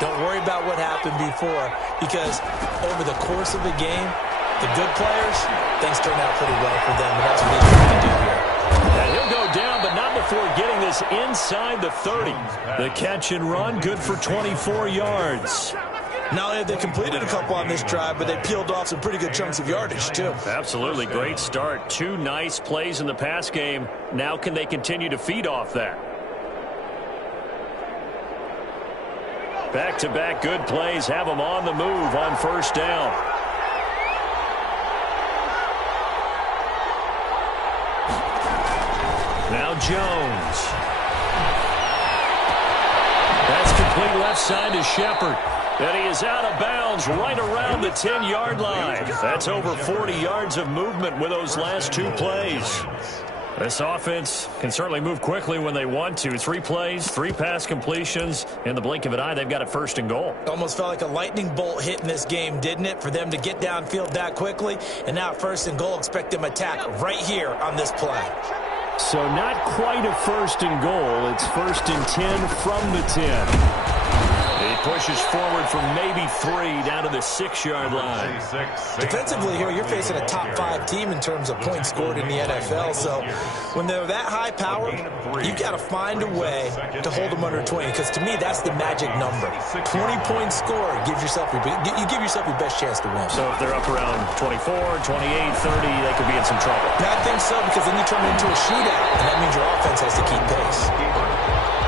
Don't worry about what happened before, because over the course of a game, the good players, things turn out pretty well for them, and that's what he's trying to do here. And he'll go down, but not before getting this inside the 30. The catch and run, good for 24 yards. Not only have they completed a couple on this drive, but they peeled off some pretty good chunks of yardage, too. Absolutely. Great start. 2 nice plays in the pass game. Now can they continue to feed off that? Back-to-back good plays have them on the move on first down. Now Jones. That's complete left side to Shepard. And he is out of bounds right around the 10-yard line. That's over 40 yards of movement with those last 2 plays. This offense can certainly move quickly when they want to. 3 plays, 3 pass completions. In the blink of an eye, they've got it first and goal. Almost felt like a lightning bolt hit in this game, didn't it? For them to get downfield that quickly. And now first and goal, expect them to attack right here on this play. So not quite a first and goal. It's first and 10 from the 10. He pushes forward from maybe 3 down to the 6-yard line. Defensively here, you're facing a top 5 team in terms of points scored in the NFL. So when they're that high powered, you've got to find a way to hold them under 20. Because to me, that's the magic number. 20 points scored, you give yourself your best chance to win. So if they're up around 24, 28, 30, they could be in some trouble. I think so, because then you turn it into a shootout, and that means your offense has to keep pace.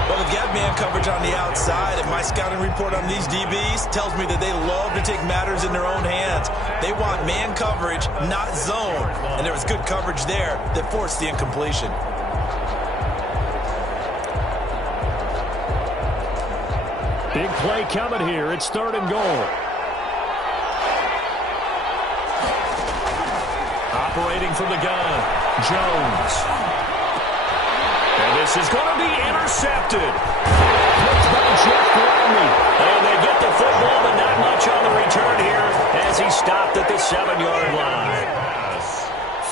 Well, they've got man coverage on the outside, and my scouting report on these DBs tells me that they love to take matters in their own hands. They want man coverage, not zone, and there was good coverage there that forced the incompletion. Big play coming here. It's 3rd and goal. Operating from the gun, Jones. And this is going to be intercepted. Picked by Jeff Gladney. And they get the football, but not much on the return here as he stopped at the 7-yard line.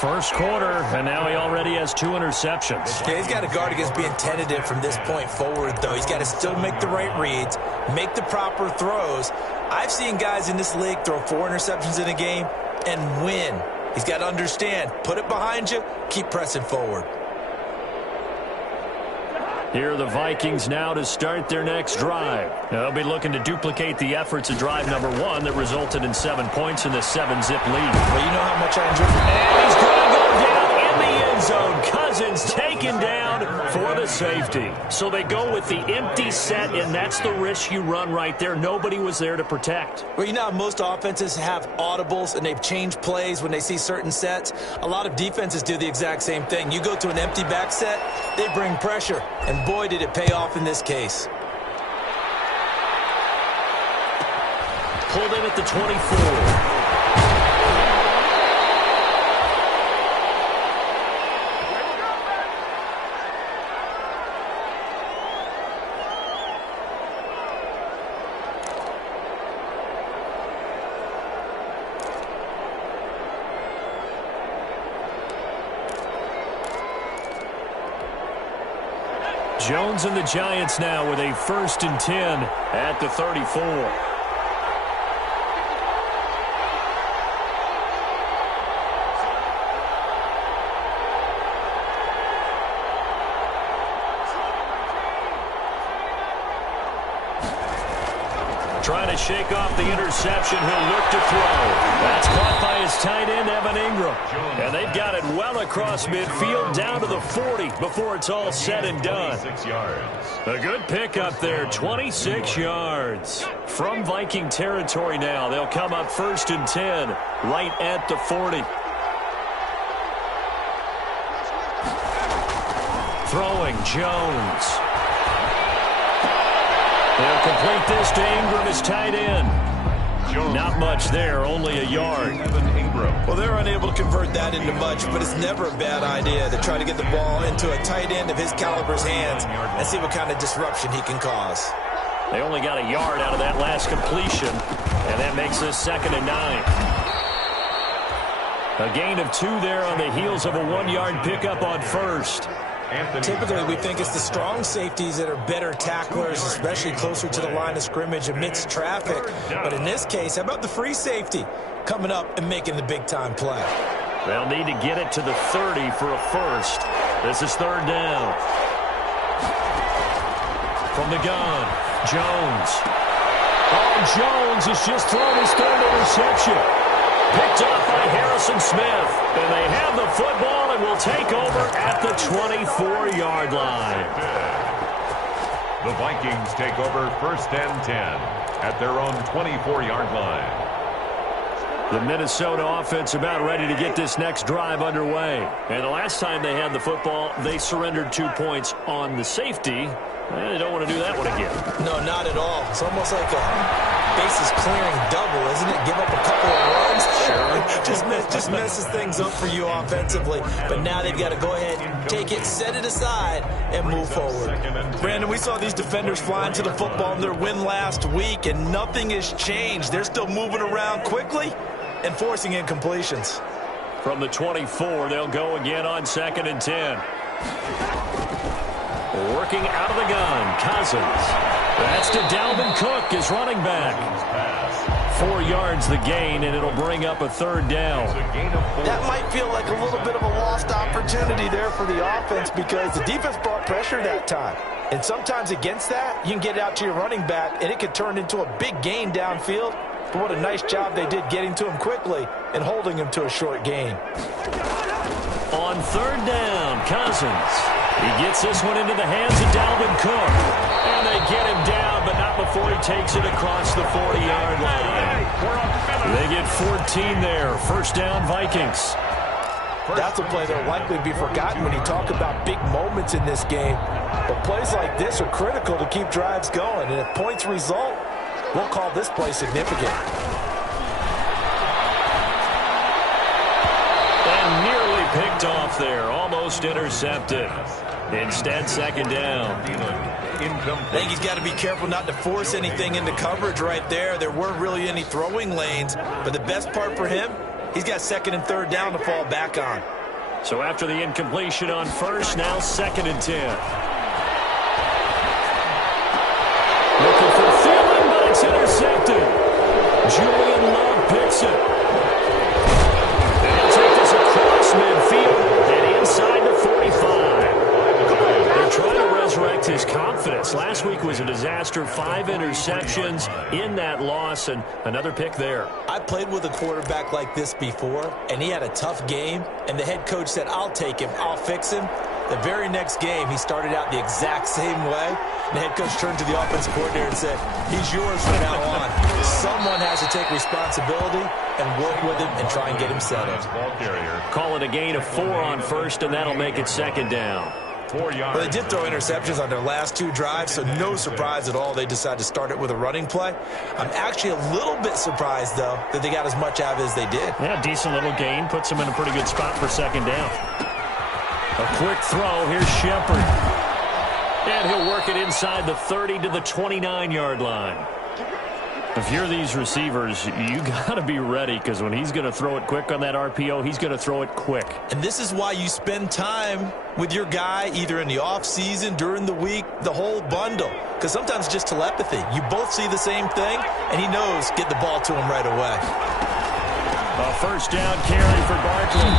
First quarter, and now he already has 2 interceptions. Yeah, he's got to guard against being tentative from this point forward, though. He's got to still make the right reads, make the proper throws. I've seen guys in this league throw 4 interceptions in a game and win. He's got to understand, put it behind you, keep pressing forward. Here are the Vikings now to start their next drive. They'll be looking to duplicate the efforts of drive number 1 that resulted in 7 points in the 7-zip lead. Well, you know how much I enjoy. And he's going to go down in the end zone. Cousins taken down for the safety. So they go with the empty set, and that's the risk you run right there. Nobody was there to protect. Well, you know how most offenses have audibles, and they've changed plays when they see certain sets. A lot of defenses do the exact same thing. You go to an empty back set, they bring pressure, and boy, did it pay off in this case. Pulled in at the 24. Jones and the Giants now with a 1st and 10 at the 34. Trying to shake off the interception. He'll look to throw. That's caught by his tight end, Evan Ingram. And they've got it well across midfield down to the 40 before it's all said and done. A good pickup there, 26 yards. From Viking territory now, they'll come up 1st and 10 right at the 40. Throwing Jones. They'll complete this to Ingram as tight end. Not much there, only a yard. Well, they're unable to convert that into much, but it's never a bad idea to try to get the ball into a tight end of his caliber's hands and see what kind of disruption he can cause. They only got a yard out of that last completion, and that makes this 2nd and 9. A gain of 2 there on the heels of a 1-yard pickup on first. Typically, we think it's the strong safeties that are better tacklers, especially closer to the line of scrimmage amidst traffic. But in this case, how about the free safety coming up and making the big-time play? They'll need to get it to the 30 for a first. This is third down. From the gun, Jones. Oh, Jones has just thrown his third interception. Picked up by Harrison Smith. And they have the football and will take over at the 24-yard line. The Vikings take over first and 10 at their own 24-yard line. The Minnesota offense about ready to get this next drive underway. And the last time they had the football, they surrendered 2 points on the safety. They don't want to do that one again. No, not at all. It's almost like a bases clearing double, isn't it? Give up a couple of runs. Sure. Just messes things up for you offensively. But now they've got to go ahead, take it, set it aside, and move forward. Brandon, we saw these defenders flying to the football in their win last week, and nothing has changed. They're still moving around quickly and forcing incompletions. From the 24, they'll go again on 2nd and 10. Working out of the gun, Cousins. That's to Dalvin Cook, his running back. 4 yards the gain, and it'll bring up a third down. That might feel like a little bit of a lost opportunity there for the offense because the defense brought pressure that time. And sometimes against that, you can get out to your running back, and it could turn into a big gain downfield. But what a nice job they did getting to him quickly and holding him to a short gain. On third down, Cousins. He gets this one into the hands of Dalvin Cook. And they get him down, but not before he takes it across the 40-yard line. They get 14 there. First down, Vikings. That's a play that'll likely be forgotten when you talk about big moments in this game. But plays like this are critical to keep drives going. And if points result, we'll call this play significant. And nearly picked off there. Almost intercepted. Instead, second down. I think he's got to be careful not to force anything into coverage right there. There weren't really any throwing lanes. But the best part for him, he's got 2nd and 3rd down to fall back on. So after the incompletion on first, now 2nd and 10. Looking for Thielen, but it's intercepted. Julian Love picks it. And he'll take this across midfield and inside the 45. They're trying to resurrect his confidence. Last week was a disaster. 5 interceptions in that loss, and another pick there. I played with a quarterback like this before, and he had a tough game, and the head coach said, I'll take him, I'll fix him. The very next game, he started out the exact same way. The head coach turned to the offensive coordinator and said, he's yours from now on. Someone has to take responsibility and work with him and try and get him settled. Call it a gain of 4 on first, and that'll make it second down. 4 yards. Well, they did throw interceptions on their last 2 drives, so no surprise at all they decided to start it with a running play. I'm actually a little bit surprised, though, that they got as much out of it as they did. Yeah, decent little gain. Puts them in a pretty good spot for second down. A quick throw. Here's Shepard. And he'll work it inside the 30 to the 29-yard line. If you're these receivers, you got to be ready because when he's going to throw it quick on that RPO, he's going to throw it quick. And this is why you spend time with your guy either in the offseason, during the week, the whole bundle. Because sometimes just telepathy. You both see the same thing, and he knows get the ball to him right away. A first down carry for Barkley.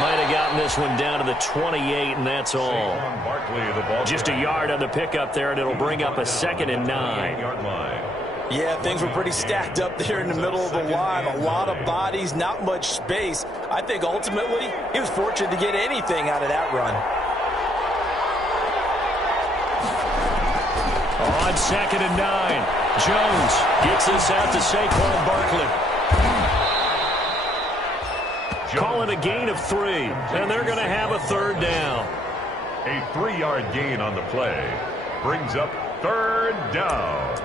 Might have gotten this one down to the 28, and that's all. Just a yard on the pickup there, and it'll bring up a 2nd and 9. Yeah, things were pretty stacked up there in the middle of the line. A lot of bodies, not much space. I think ultimately he was fortunate to get anything out of that run. On 2nd and 9, Jones gets this out to Saquon Barkley. Call it a gain of 3, and they're going to have a third down. A 3-yard gain on the play brings up third down.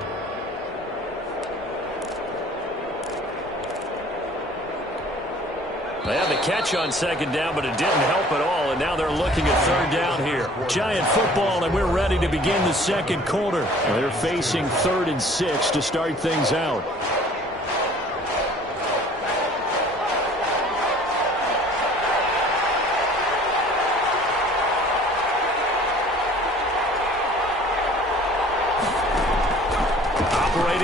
They had the catch on second down, but it didn't help at all, and now they're looking at third down here. Giant football, and we're ready to begin the second quarter. They're facing 3rd and 6 to start things out.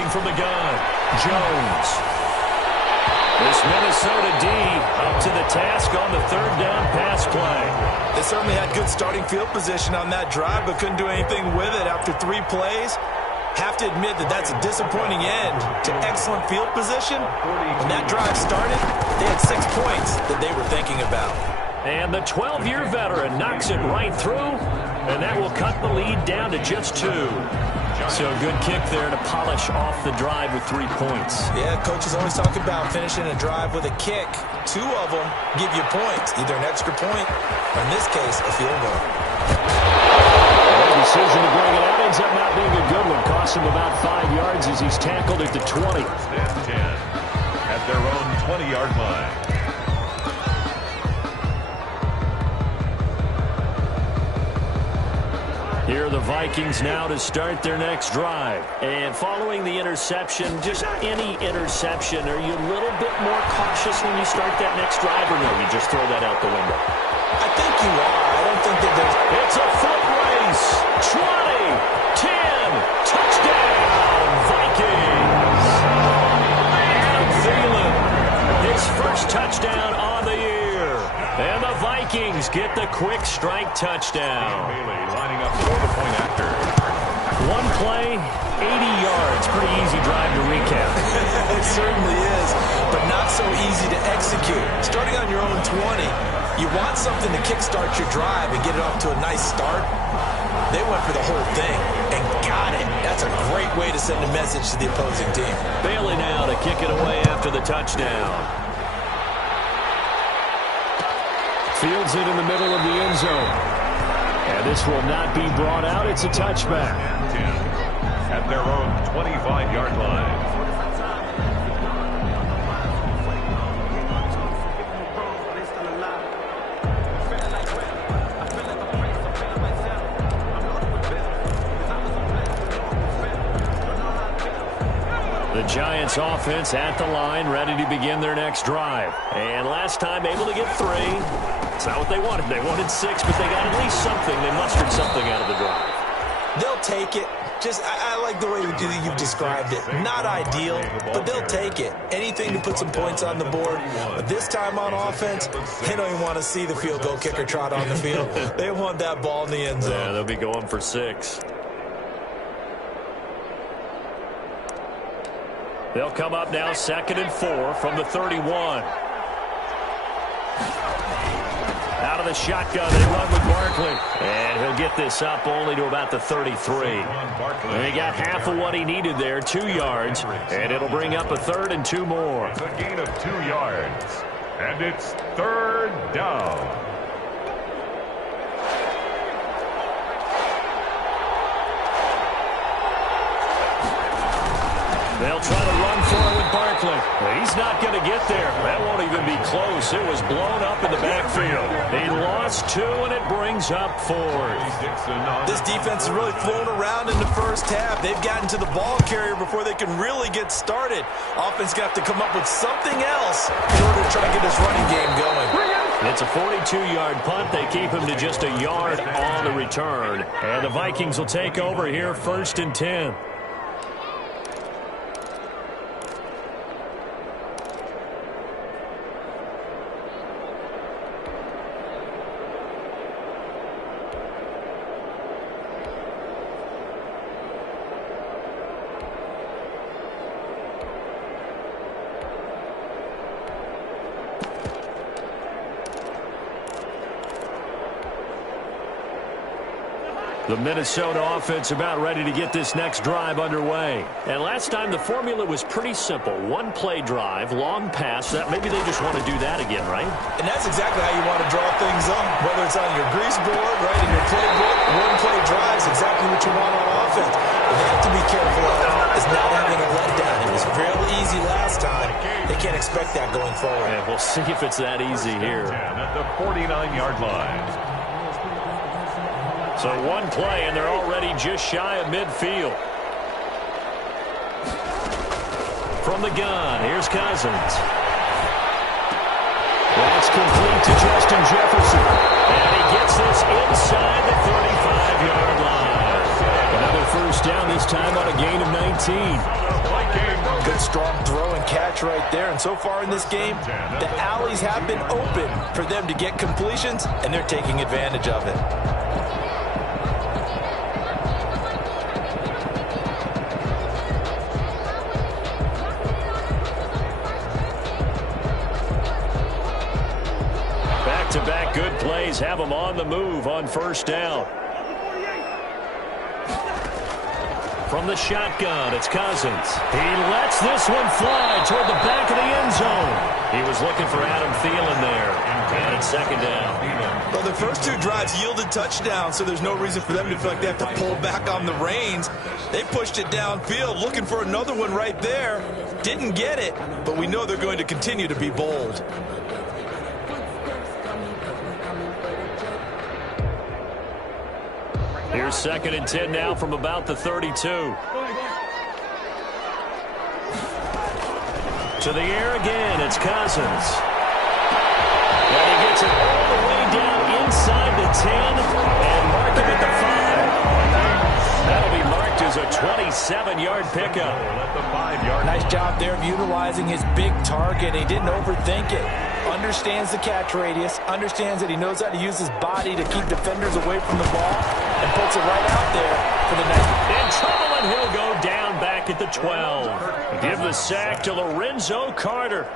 Looking from the gun. Jones. This Minnesota D up to the task on the third down pass play. They certainly had good starting field position on that drive, but couldn't do anything with it after 3 plays. Have to admit that that's a disappointing end to excellent field position. When that drive started, they had 6 points that they were thinking about. And the 12-year veteran knocks it right through, and that will cut the lead down to just 2. So a good kick there to polish off the drive with 3 points. Yeah, coaches always talk about finishing a drive with a kick. 2 of them give you points, either an extra point, or in this case, a field goal. The decision to bring it out ends up not being a good one. Costs him about 5 yards as he's tackled at the 20. First and 10 at their own 20-yard line. Here are the Vikings now to start their next drive. And following the interception, just any interception, are you a little bit more cautious when you start that next drive, or no, you just throw that out the window? I think you are. I don't think that there's... It's a foot race. 20, 10, touchdown, Vikings. Adam Thielen, his first touchdown on the year. And the Vikings get the quick strike touchdown. Bailey lining up for the point after. 1 play, 80 yards. Pretty easy drive to recap. It certainly is, but not so easy to execute. Starting on your own 20, you want something to kickstart your drive and get it off to a nice start. They went for the whole thing and got it. That's a great way to send a message to the opposing team. Bailey now to kick it away after the touchdown. Fields it in the middle of the end zone. And this will not be brought out. It's a touchback. 10 at their own 25-yard line. The Giants offense at the line, ready to begin their next drive. And last time able to get 3. It's not what they wanted. They wanted 6, but they got at least something. They mustered something out of the drive. They'll take it. I like the way you've described it. Not ideal, but they'll take it. Anything to put some points on the board. But this time on offense, they don't even want to see the field goal kicker trot on the field. They want that ball in the end zone. Yeah, they'll be going for 6. They'll come up now 2nd and 4 from the 31. Out of the shotgun, they run with Barkley. And he'll get this up only to about the 33. And he got half of what he needed there, 2 yards. And it'll bring up a 3rd and 2 more. It's a gain of 2 yards. And it's 3rd down. They'll try to run for it with Barkley. He's not going to get there. That won't even be close. It was blown up in the backfield. He lost 2, and it brings up 4th. This defense has really flown around in the first half. They've gotten to the ball carrier before they can really get started. Offense got to come up with something else in order to try to get this running game going. It's a 42-yard punt. They keep him to just a yard on the return. And the Vikings will take over here 1st and 10. The Minnesota offense about ready to get this next drive underway. And last time the formula was pretty simple. 1-play drive, long pass. Maybe they just want to do that again, right? And that's exactly how you want to draw things up. Whether it's on your grease board, right, in your playbook, 1-play drive is exactly what you want on offense. But they have to be careful of is not having a letdown. It was real easy last time. They can't expect that going forward. And we'll see if it's that easy here. At the 49-yard line. So 1 play, and they're already just shy of midfield. From the gun, here's Cousins. That's complete to Justin Jefferson. And he gets this inside the 35-yard line. Another first down, this time on a gain of 19. Good strong throw and catch right there. And so far in this game, the alleys have been open for them to get completions, and they're taking advantage of it. Back-to-back good plays have them on the move on first down. From the shotgun, it's Cousins. He lets this one fly toward the back of the end zone. He was looking for Adam Thielen there. And it's second down. Well, the first two drives yielded touchdowns, so there's no reason for them to feel like they have to pull back on the reins. They pushed it downfield, looking for another one right there. Didn't get it, but we know they're going to continue to be bold. Here's second and 10 now from about the 32. To the air again, it's Cousins. And he gets it all the way down inside the 10 and mark him at the 5. That'll be marked as a 27-yard pickup. Nice job there of utilizing his big target. He didn't overthink it. Understands the catch radius, understands that he knows how to use his body to keep defenders away from the ball, and puts it right out there for the next. In trouble, and he'll go down back at the 12. Give the sack to Lorenzo Carter.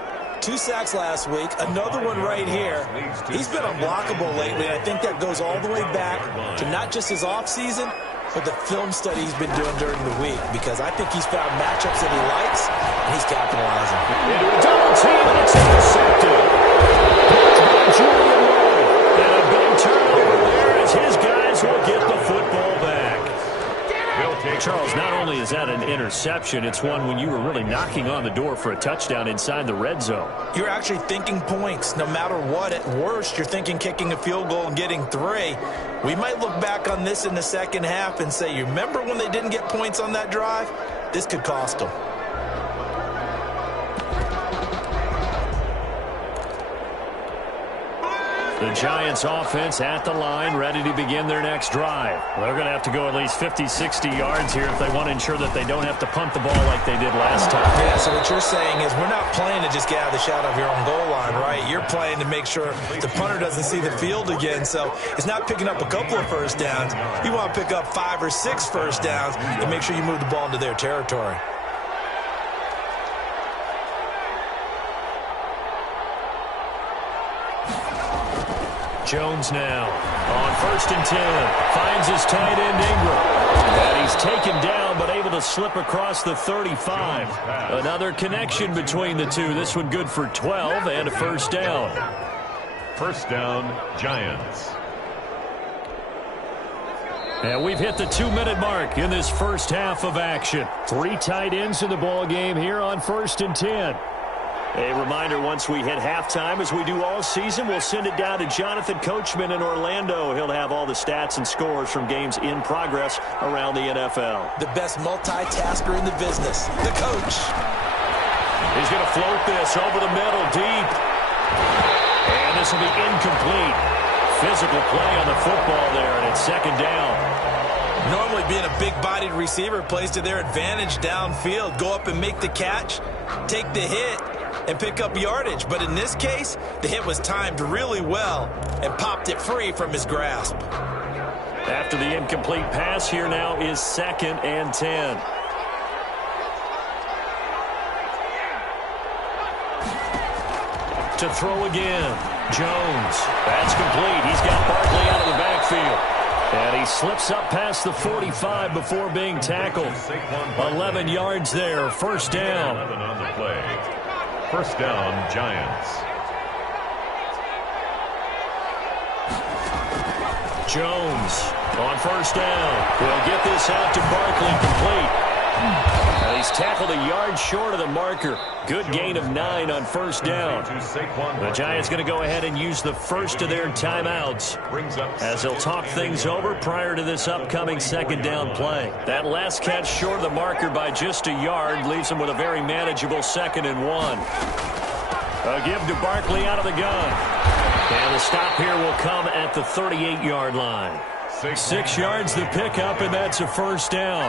2 sacks last week, another one right here. He's been unblockable lately, and I think that goes all the way back to not just his offseason, but the film study he's been doing during the week, because I think he's found matchups that he likes, and he's capitalizing. Into a double team, and it's intercepted. And a big turnover there as his guys will get the football back. Charles, not only is that an interception, it's one when you were really knocking on the door for a touchdown inside the red zone. You're actually thinking points. No matter what, at worst, you're thinking kicking a field goal and getting 3. We might look back on this in the second half and say, you remember when they didn't get points on that drive? This could cost them. The Giants offense at the line, ready to begin their next drive. They're going to have to go at least 50, 60 yards here if they want to ensure that they don't have to punt the ball like they did last time. Yeah, so what you're saying is we're not playing to just get out of the shadow of your own goal line, right? You're playing to make sure the punter doesn't see the field again. So it's not picking up a couple of first downs. You want to pick up 5 or 6 first downs and make sure you move the ball into their territory. Jones now on first and 10. Finds his tight end Ingram. And he's taken down but able to slip across the 35. Another connection between the two. This one good for 12 and a first down. First down, Giants. And we've hit the 2-minute mark in this first half of action. 3 tight ends in the ball game here on first and 10. A reminder, once we hit halftime, as we do all season, we'll send it down to Jonathan Coachman in Orlando. He'll have all the stats and scores from games in progress around the NFL. The best multitasker in the business, the coach. He's going to float this over the middle, deep. And this will be incomplete. Physical play on the football there, and it's second down. Normally being a big-bodied receiver plays to their advantage downfield. Go up and make the catch, take the hit, and pick up yardage. But in this case, the hit was timed really well and popped it free from his grasp. After the incomplete pass, here now is second and 10. To throw again. Jones. That's complete. He's got Barkley out of the backfield. And he slips up past the 45 before being tackled. 11 yards there. First down. 11 on the play. First down, Giants. Jones on first down. He'll get this out to Barkley, complete. And he's tackled a yard short of the marker. Good gain of 9 on first down. The Giants going to go ahead and use the first of their timeouts as they'll talk things over prior to this upcoming second down play. That last catch short of the marker by just a yard leaves them with a very manageable second and 1. A give to Barkley out of the gun. And the stop here will come at the 38-yard line. 6 yards the pickup, and that's a first down.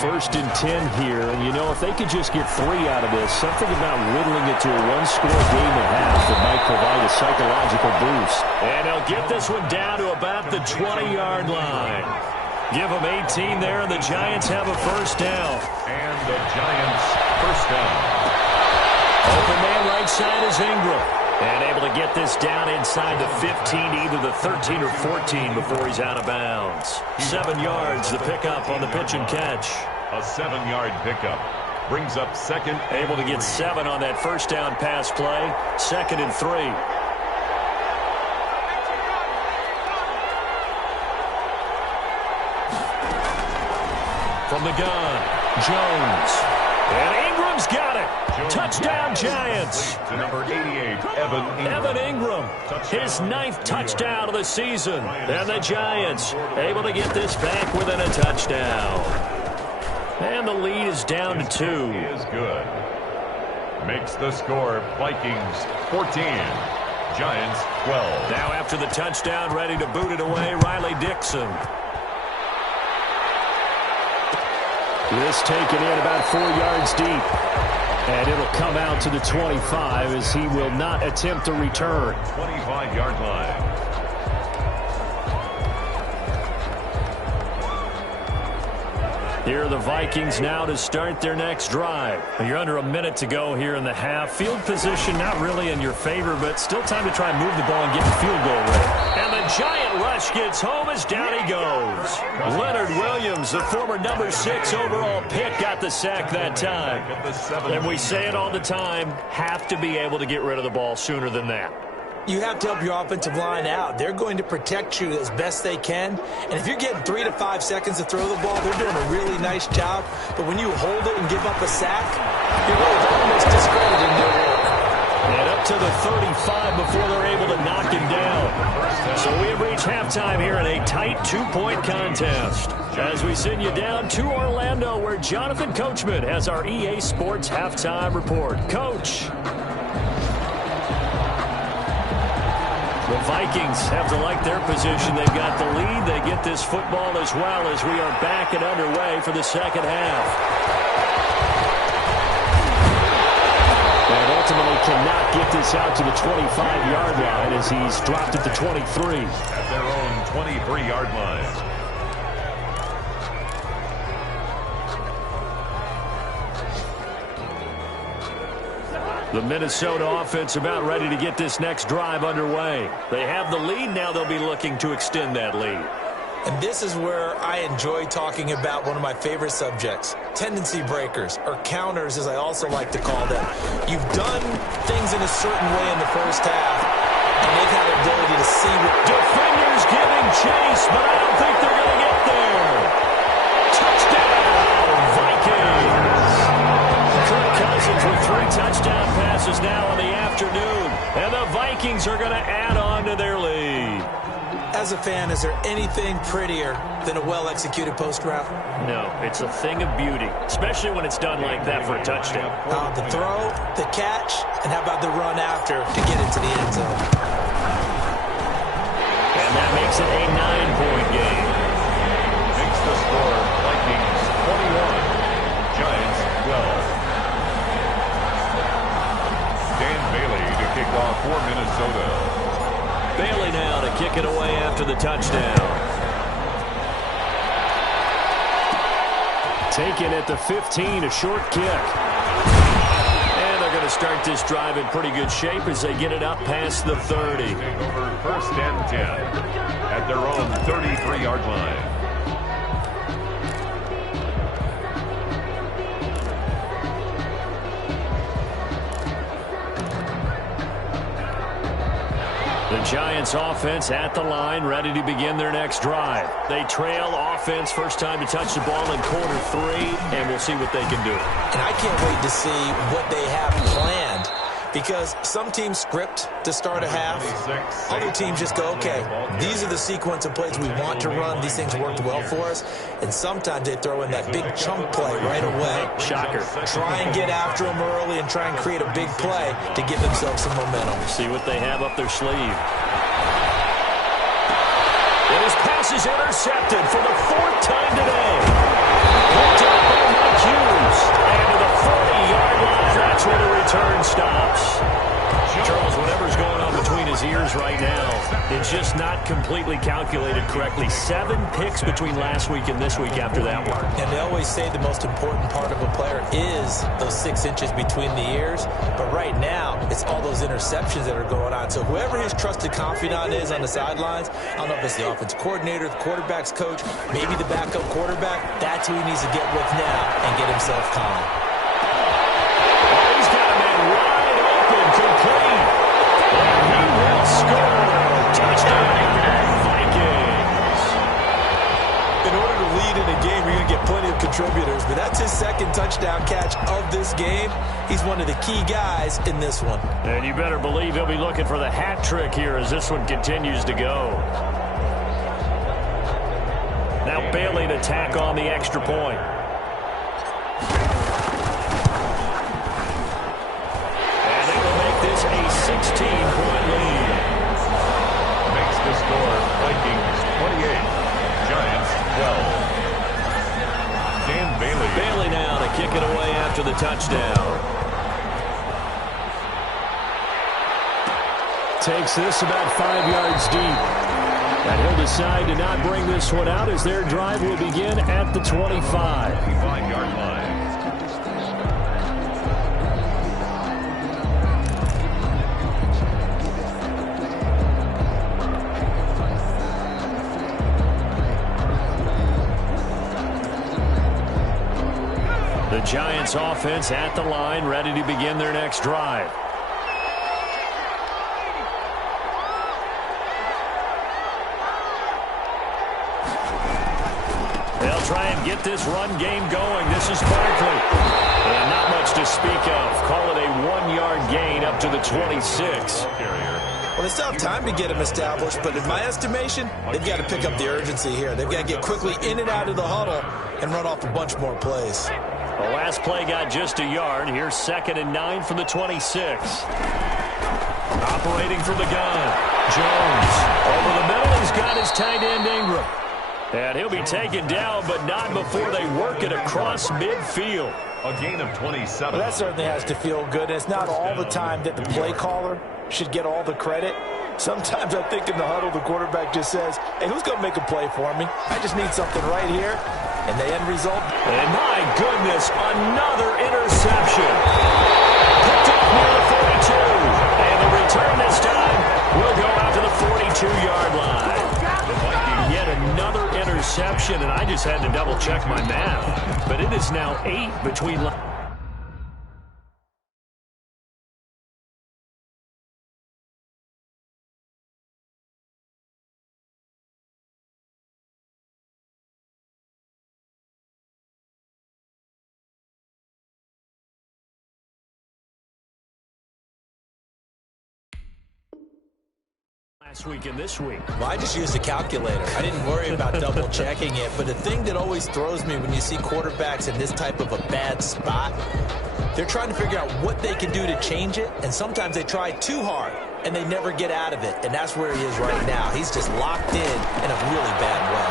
First and 10 here, and you know, if they could just get 3 out of this, something about whittling it to a one-score game at half that might provide a psychological boost. And they'll get this one down to about the 20-yard line. Give them 18 there, and the Giants have a first down. And the Giants first down. Open man right side is Ingram. And able to get this down inside the 15, either the 13 or 14 before he's out of bounds. 7 yards, the pickup on the pitch and catch. A 7-yard pickup. Brings up second. Able to get 7 on that first down pass play. 2nd and 3. From the gun, Jones. And Ingram's got it. Touchdown, Giants. To number 88, Evan Ingram. His 9th touchdown of the season. And the Giants able to get this back within a touchdown. And the lead is down to 2. He is good. Makes the score Vikings 14. Giants 12. Now after the touchdown, ready to boot it away, Riley Dixon. This taken in about 4 yards deep. And it'll come out to the 25 as he will not attempt a return. 25-yard line. Here are the Vikings now to start their next drive. You're under a minute to go here in the half. Field position not really in your favor, but still time to try and move the ball and get the field goal rate. And the giant rush gets home as down he goes. Leonard Williams, the former number 6 overall pick, got the sack that time. And we say it all the time, have to be able to get rid of the ball sooner than that. You have to help your offensive line out. They're going to protect you as best they can. And if you're getting 3 to 5 seconds to throw the ball, they're doing a really nice job. But when you hold it and give up a sack, you're really almost discrediting their work. And up to the 35 before they're able to knock him down. So we have reached halftime here in a tight 2-point contest. As we send you down to Orlando, where Jonathan Coachman has our EA Sports halftime report. Coach. The Vikings have to like their position. They've got the lead. They get this football as well as we are back and underway for the second half. And ultimately cannot get this out to the 25-yard line as he's dropped at the 23. At their own 23-yard line. The Minnesota offense about ready to get this next drive underway. They have the lead. Now they'll be looking to extend that lead. And this is where I enjoy talking about one of my favorite subjects, tendency breakers, or counters as I also like to call them. You've done things in a certain way in the first half, and they've had the ability to see what... Defenders giving chase, but I don't think they're going to get there. Touchdown, Vikings. Kirk Cousins with 3 touchdown passes now in the afternoon. And the Vikings are going to add on to their lead. As a fan, is there anything prettier than a well-executed post route? No, it's a thing of beauty, especially when it's done like that for a touchdown. The throw, the catch, and how about the run after to get into the end zone? And that makes it a 9-point game. Makes the score Vikings 21, Giants 12. Dan Bailey to kick off for Minnesota. Bailey now to kick it away after the touchdown. Taken at the 15, a short kick. And they're going to start this drive in pretty good shape as they get it up past the 30. Take over first and 10 at their own 33-yard line. The Giants offense at the line, ready to begin their next drive. They trail offense, first time to touch the ball in quarter 3, and we'll see what they can do. And I can't wait to see what they have planned, because some teams script to start a half. Other teams just go, okay, these are the sequence of plays we want to run. These things worked well for us. And sometimes they throw in that big chunk play right away. Shocker. Try and get after them early and try and create a big play to give themselves some momentum. See what they have up their sleeve. It is pass This is intercepted for the 4th time today. Picked up by Mike Hughes. And to the 40-yard line, that's where the return stops. Charles, whatever's going on between his ears right now, it's just not completely calculated correctly. 7 picks between last week and this week after that one. And they always say the most important part of a player is those 6 inches between the ears. But right now, it's all those interceptions that are going on. So whoever his trusted confidant is on the sidelines, I don't know if it's the offensive coordinator, the quarterback's coach, maybe the backup quarterback, that's who he needs to get with now and get himself calm. He's got a man wide open, complete. And he will score. Touchdown, Vikings. In order to lead in a game, you're going to get plenty of contributors, but that's his 2nd touchdown catch of this game. He's one of the key guys in this one. And you better believe he'll be looking for the hat trick here as this one continues to go. Now Bailey to tack on the extra point. And they will make this a 16-point lead. Makes the score Vikings 28, Giants 12. Dan Bailey. Bailey now to kick it away after the touchdown. Takes this about 5 yards deep. And he'll decide to not bring this one out as their drive will begin at the 25. 5-yard line. The Giants offense at the line, ready to begin their next drive. They'll try and get this run game going. This is Barkley. And not much to speak of. Call it a 1-yard gain up to the 26. Well, they still have time to get him established, but in my estimation, they've got to pick up the urgency here. They've got to get quickly in and out of the huddle and run off a bunch more plays. The last play got just a yard. Here's 2nd and 9 from the 26. Operating from the gun. Jones over the middle. He's got his tight end Ingram. And he'll be taken down, but not before they work it across midfield. A gain of 27. Well, that certainly has to feel good. It's not all the time that the play caller should get all the credit. Sometimes I think in the huddle, the quarterback just says, hey, who's going to make a play for me? I just need something right here. And the end result. And my goodness, another interception. Picked up near the 42. And the return this time will go out to the 42-yard line. Yet another interception, and I just had to double-check my math. But it is now 8 between... last week and this week. Well, I just used a calculator. I didn't worry about double checking it. But the thing that always throws me when you see quarterbacks in this type of a bad spot, they're trying to figure out what they can do to change it. And sometimes they try too hard and they never get out of it. And that's where he is right now. He's just locked in a really bad way.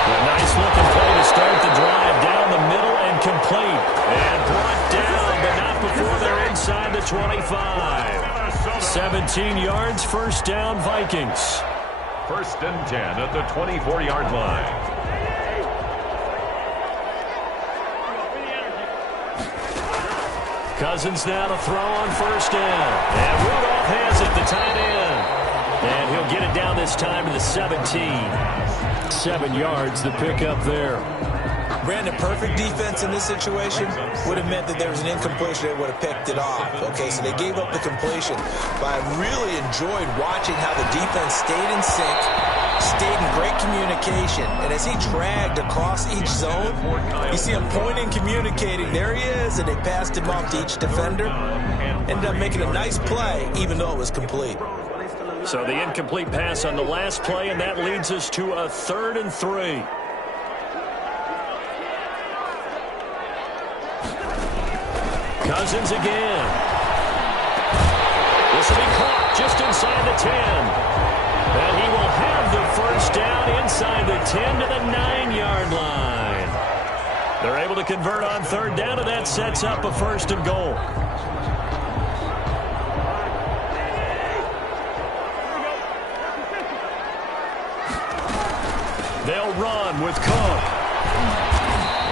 A nice looking play to start the drive down the middle and complete. And brought down, but not before they're inside the 25. 17 yards, first down, Vikings. 1st and 10 at the 24-yard line. Cousins now to throw on 1st down. And Rudolph has it, the tight end. And he'll get it down this time to the 17. 7 yards, the pickup there. Brandon, perfect defense in this situation would have meant that there was an incompletion. They would have picked it off. Okay, so they gave up the completion. But I really enjoyed watching how the defense stayed in sync, stayed in great communication. And as he dragged across each zone, you see him pointing, communicating. There he is, and they passed him off to each defender. Ended up making a nice play, even though it was complete. So the incomplete pass on the last play, and that leads us to a 3rd and 3. Cousins again. This will be caught just inside the 10. And he will have the First down inside the 10 to the 9-yard line. They're able to convert on third down, and that sets up a first and goal. They'll run with Cook.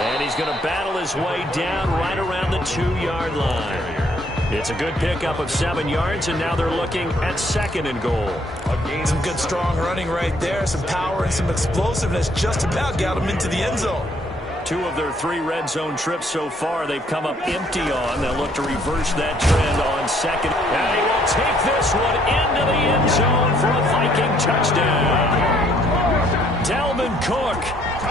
And he's going to battle his way down right around the 2-yard line. It's a good pickup of 7 yards, and now they're looking at second and goal. Some good strong running right there, some power and some explosiveness. Just about got him into the end zone. 2 of their 3 red zone trips so far, they've come up empty on. They'll look to reverse that trend on second. And he will take this one into the end zone for a Viking touchdown. Dalvin Cook,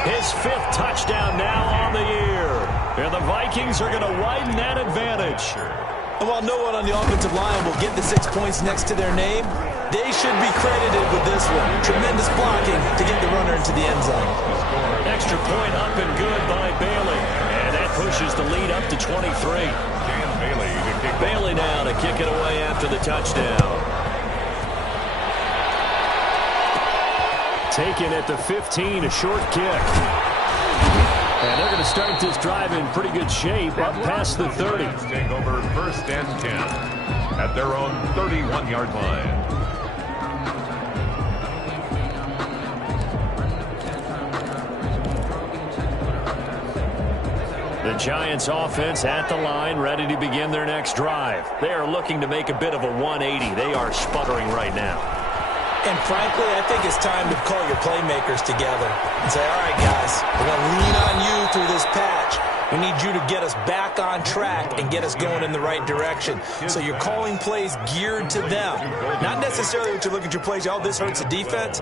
his 5th touchdown now on the year. And the Vikings are going to widen that advantage. And while no one on the offensive line will get the 6 points next to their name, they should be credited with this one. Tremendous blocking to get the runner into the end zone. Extra point up and good by Bailey. And that pushes the lead up to 23. Bailey now to kick it away after the touchdown. Taken at the 15, a short kick. And they're going to start this drive in pretty good shape up past the 30. Take over first and 10 at their own 31-yard line. The Giants offense at the line, ready to begin their next drive. They are looking to make a bit of a 180. They are sputtering right now. And frankly, I think it's time to call your playmakers together and say, all right, guys, we're going to lean on you through this patch. We need you to get us back on track and get us going in the right direction. So you're calling plays geared to them. Not necessarily what you look at your plays, oh, this hurts the defense.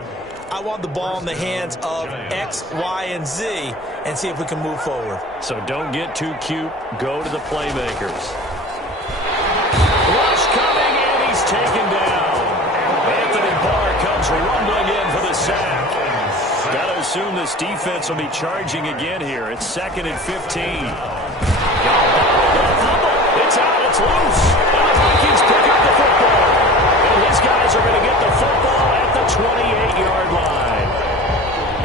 I want the ball in the hands of X, Y, and Z and see if we can move forward. So don't get too cute. Go to the playmakers. Rush coming, and he's taken down. Anthony Barr comes rumbling in for the sack. Got to assume this defense will be charging again here. It's 2nd and 15. It's out. It's loose. And the Vikings pick up the football. And his guys are going to get the football at the 28-yard line.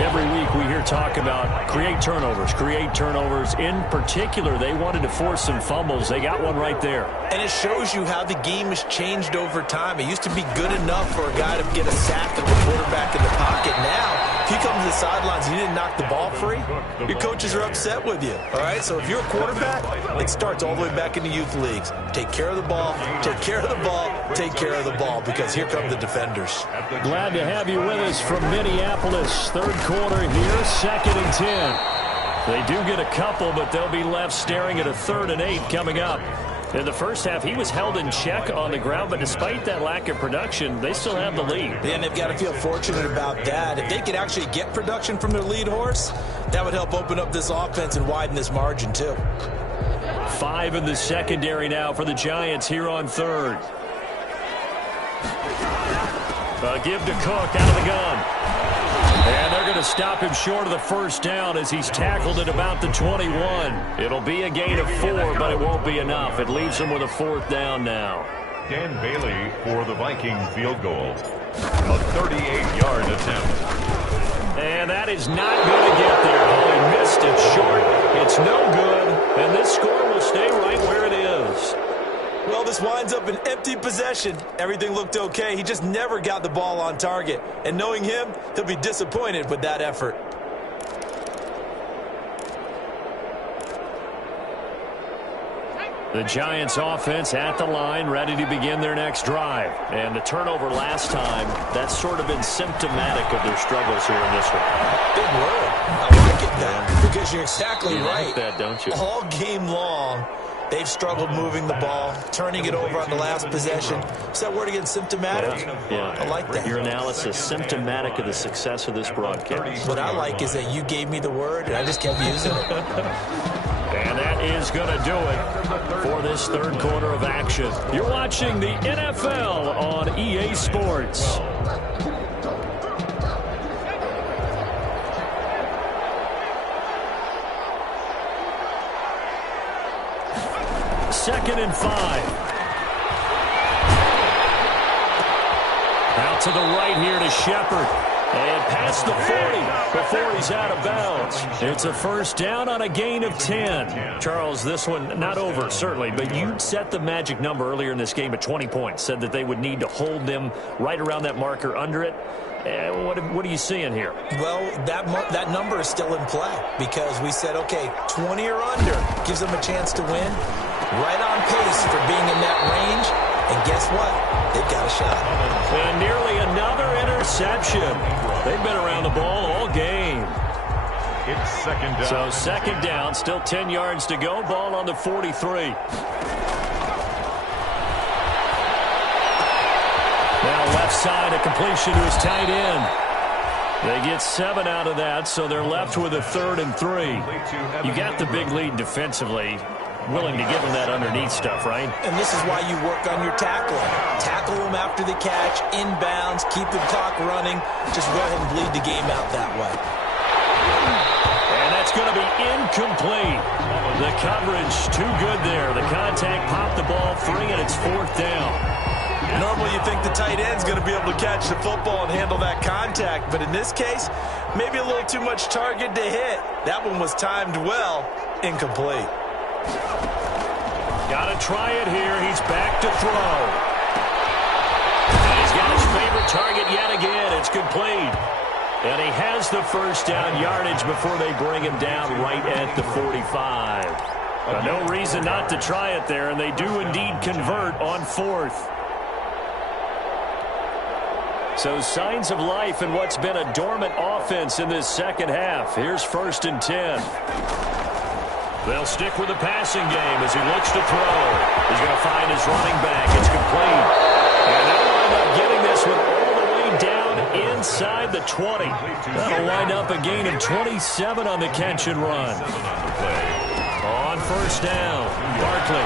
Every week we hear talk about create turnovers. In particular, they wanted to force some fumbles. They got one right there. And it shows you how the game has changed over time. It used to be good enough for a guy to get a sack of the quarterback in the pocket. Now, if he comes to the sidelines and you didn't knock the ball free, your coaches are upset with you. All right, so if you're a quarterback, it starts all the way back in the youth leagues. Take care of the ball, take care of the ball, take care of the ball, because here come the defenders. Glad to have you with us from Minneapolis. Third quarter here, 2nd and 10. They do get a couple, but they'll be left staring at a 3rd and 8 coming up. In the first half, he was held in check on the ground, but despite that lack of production, they still have the lead. And they've got to feel fortunate about that. If they could actually get production from their lead horse, that would help open up this offense and widen this margin too. 5 in the secondary now for the Giants here on 3rd. Give to Cook out of the gun. And they're going to stop him short of the first down as he's tackled at about the 21. It'll be a gain of 4, but it won't be enough. It leaves him with a 4th down now. Dan Bailey for the Viking field goal. A 38-yard attempt. And that is not going to get there. Oh, he missed it short. It's no good. And this score will stay right where it is. Well, this winds up an empty possession. Everything looked okay. He just never got the ball on target. And knowing him, he'll be disappointed with that effort. The Giants offense at the line, ready to begin their next drive. And the turnover last time, that's sort of been symptomatic of their struggles here in this one. Big word. I like it, though, because you're exactly right. Like that, don't you? All game long, they've struggled moving the ball, turning it over on the last possession. Is that word again, symptomatic? Yeah. I like that. Your analysis, symptomatic of the success of this broadcast. What I like is that you gave me the word, and I just kept using it. And that is going to do it for this third quarter of action. You're watching the NFL on EA Sports. Second and 5. Out to the right here to Shepard. And past the 40 before he's out of bounds. It's a first down on a gain of 10. Charles, this one not over, certainly, but you set the magic number earlier in this game at 20 points. Said that they would need to hold them right around that marker under it. What are you seeing here? Well, that number is still in play because we said, okay, 20 or under gives them a chance to win. Right on pace for being in that range. And guess what? They've got a shot. And nearly another interception. They've been around the ball all game. It's second down. So second down, still 10 yards to go. Ball on the 43. Now left side, a completion to his tight end. They get 7 out of that, so they're left with a 3rd and 3. You got the big lead defensively. Willing to give them that underneath stuff, right? And this is why you work on your tackling. Tackle them after the catch, inbounds, keep the clock running. Just go ahead and bleed the game out that way. And that's going to be incomplete. The coverage too good there. The contact popped the ball free, and it's 4th down. Normally you think the tight end's going to be able to catch the football and handle that contact, but in this case, maybe a little too much target to hit. That one was timed well, incomplete. Got to try it here. He's back to throw. And he's got his favorite target yet again. It's complete. And he has the first down yardage before they bring him down right at the 45. No reason not to try it there, and they do indeed convert on 4th. So signs of life in what's been a dormant offense in this second half. Here's 1st and 10. They'll stick with the passing game as he looks to throw. He's going to find his running back. It's complete. And they'll wind up getting this one all the way down inside the 20. That'll wind up a gain of 27 on the catch and run. On 1st down, Barkley.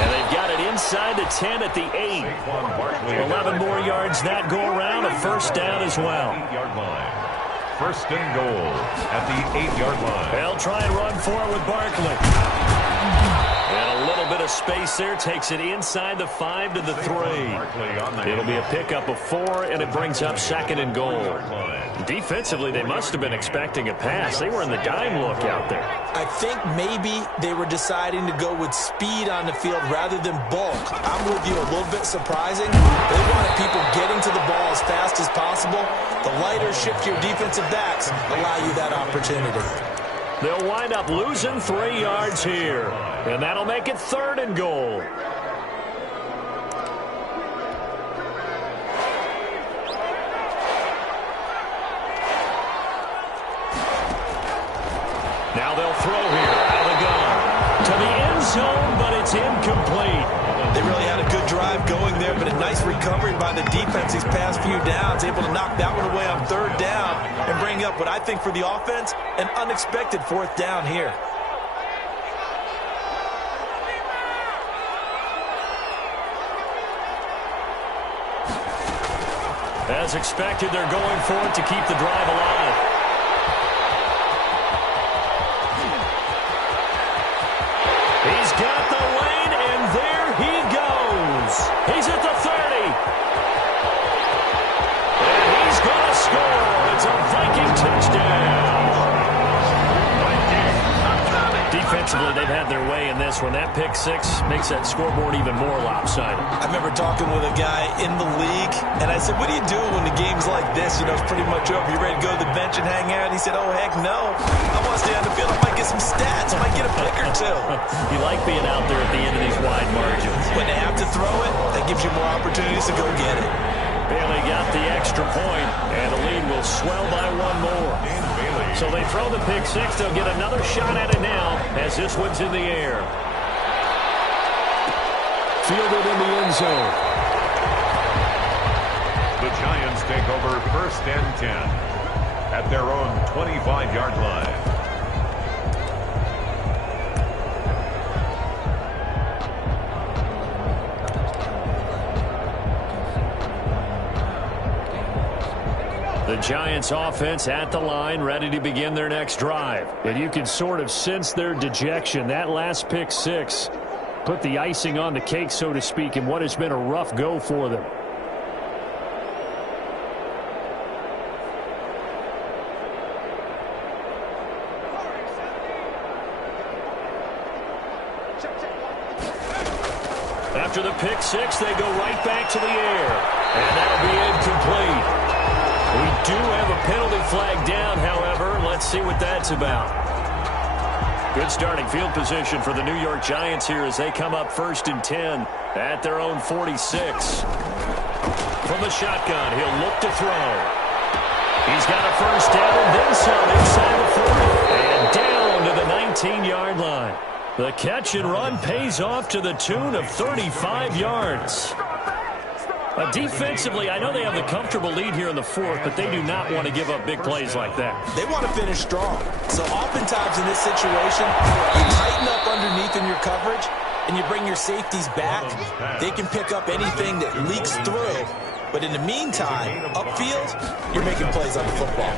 And they've got it inside the 10 at the 8. 11 more yards that go around. A first down as well. 8-yard line. 1st and goal at the 8-yard line. They'll try and run for it with Barkley. And a little bit of space there. Takes it inside the 5 to the 3. It'll be a pickup of 4, and it brings up 2nd and goal. Defensively, they must have been expecting a pass. They were in the dime look out there. I think maybe they were deciding to go with speed on the field rather than bulk. I'm with you, a little bit surprising. They wanted people getting to the ball as fast as possible. The lighter, shiftier defensive backs allow you that opportunity. They'll wind up losing 3 yards here. And that'll make it 3rd and goal. Now they'll throw here out of the gun to the end zone, but it's incomplete. They really had a good drive going there, but a nice recovery by the defense these past few downs, able to knock that one away on 3rd down and bring up what I think for the offense, an unexpected 4th down here. As expected, they're going for it to keep the drive alive. He's got the lane, and there he goes. He's at the 30. And he's going to score. It's a Viking touchdown. Defensively, they've had their way in this one. That pick 6 makes that scoreboard even more lopsided. I remember talking with a guy in the league, and I said, what do you do when the game's like this? You know, it's pretty much over. You ready to go to the bench and hang out? He said, oh, heck no. I want to stay on the field. I might get some stats. I might get a pick or 2. You like being out there at the end of these wide margins. When they have to throw it, that gives you more opportunities to go get it. Bailey got the extra point, and the lead will swell by 1 more. So they throw the pick 6. They'll get another shot at it now as this one's in the air. Fielded in the end zone. The Giants take over 1st and 10 at their own 25-yard line. The Giants offense at the line, ready to begin their next drive. And you can sort of sense their dejection. That last pick 6 put the icing on the cake, so to speak, in what has been a rough go for them. After the pick six, they go right back to the air. And that'll be incomplete. We do have a penalty flag down, however. Let's see what that's about. Good starting field position for the New York Giants here as they come up 1st and 10 at their own 46. From the shotgun, he'll look to throw. He's got a first down and then some inside the 40. And down to the 19-yard line. The catch and run pays off to the tune of 35 yards. Defensively, I know they have the comfortable lead here in the 4th, but they do not want to give up big plays like that. They want to finish strong. So oftentimes in this situation, you tighten up underneath in your coverage, and you bring your safeties back. They can pick up anything that leaks through. But in the meantime, upfield, you're making plays on the football.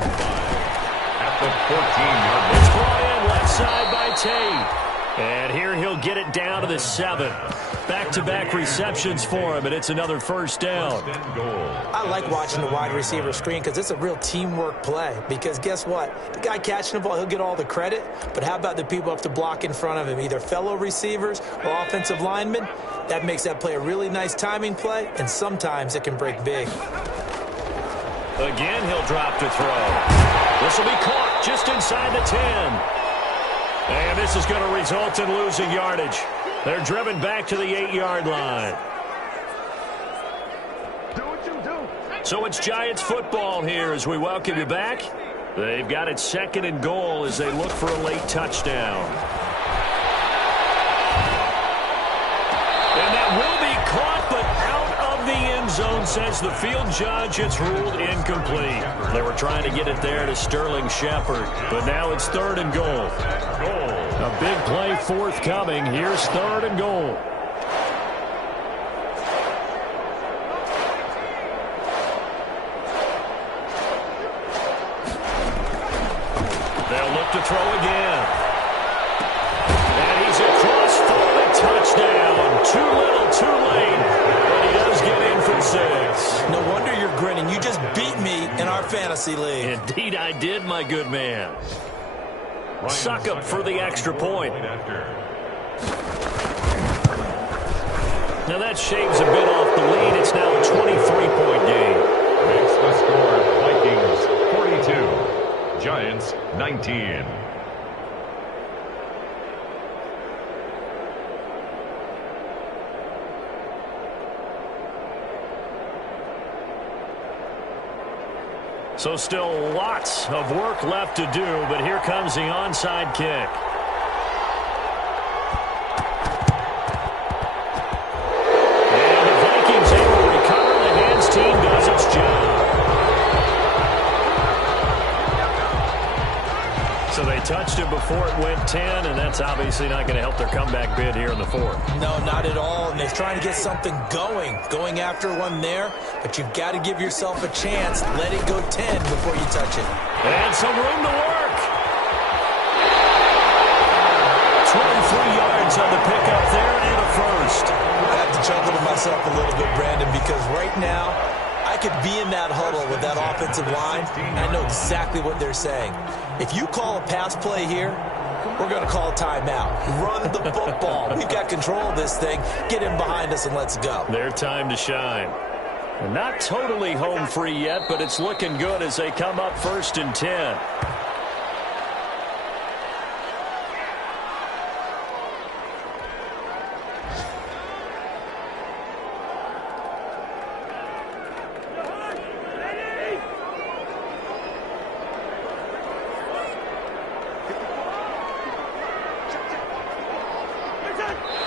At the 14-yard line. It's brought in left side by Tate. And here he'll get it down to the 7. Back-to-back receptions for him, and it's another first down. I like watching the wide receiver screen because it's a real teamwork play. Because guess what? The guy catching the ball, he'll get all the credit. But how about the people up to block in front of him, either fellow receivers or offensive linemen? That makes that play a really nice timing play, and sometimes it can break big. Again, he'll drop to throw. This will be caught just inside the 10. And this is going to result in losing yardage. They're driven back to the 8-yard line. So it's Giants football here as we welcome you back. They've got it 2nd and goal as they look for a late touchdown. And that will be caught, but out of the end zone, says the field judge. It's ruled incomplete. They were trying to get it there to Sterling Shepard, but now it's 3rd and goal. A big play forthcoming. Here's 3rd and goal. They'll look to throw again. And he's across for the touchdown. Too little, too late. But he does get in for 6. No wonder you're grinning. You just beat me in our fantasy league. Indeed I did, my good man. Suck up for the extra point. Now that shaves a bit off the lead. It's now a 23-point game. Makes the score Vikings 42, Giants 19. So still lots of work left to do, but here comes the onside kick. And the Vikings able to recover. The hands team does its job. So they touched it before it went 10, and that's obviously not going to help their comeback bid here in the 4th. No, not at all. And they're trying to get something going after one there. But you've got to give yourself a chance. Let it go 10 before you touch it. And some room to work. 23 yards on the pickup there and a first. I have to chuckle to myself a little bit, Brandon, because right now I could be in that huddle with that offensive line, and I know exactly what they're saying. If you call a pass play here, we're going to call a timeout. Run the football. We've got control of this thing. Get in behind us and let's go. Their time to shine. Not totally home free yet, but it's looking good as they come up 1st and 10.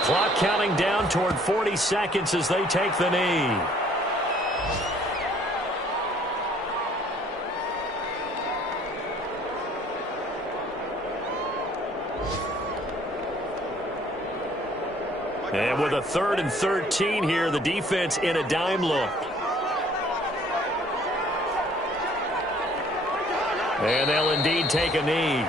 Clock counting down toward 40 seconds as they take the knee. And with a 3rd and 13 here, the defense in a dime look. And they'll indeed take a knee.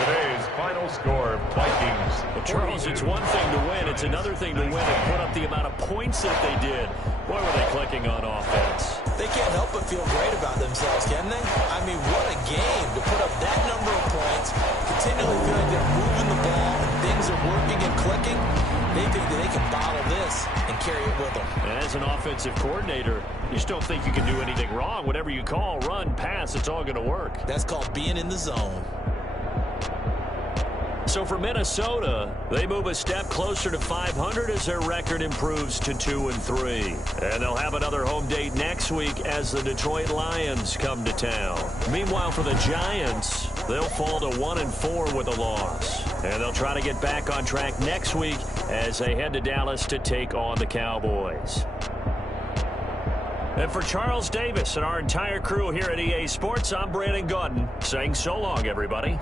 Today's final score, Vikings. Well, Charles, it's one thing to win. It's another thing to win and put up the amount of points that they did. Boy, were they clicking on offense. They can't help but feel great about themselves, can they? I mean, what a game to put up that number of points, continually feel like they're moving the ball, and things things are working and clicking, they think that they can bottle this and carry it with them. As an offensive coordinator, you just don't think you can do anything wrong. Whatever you call, run, pass, it's all going to work. That's called being in the zone. So for Minnesota, they move a step closer to 500 as their record improves to 2-3. And they'll have another home date next week as the Detroit Lions come to town. Meanwhile, for the Giants, they'll fall to 1-4 with a loss. And they'll try to get back on track next week as they head to Dallas to take on the Cowboys. And for Charles Davis and our entire crew here at EA Sports, I'm Brandon Gaudin saying so long, everybody.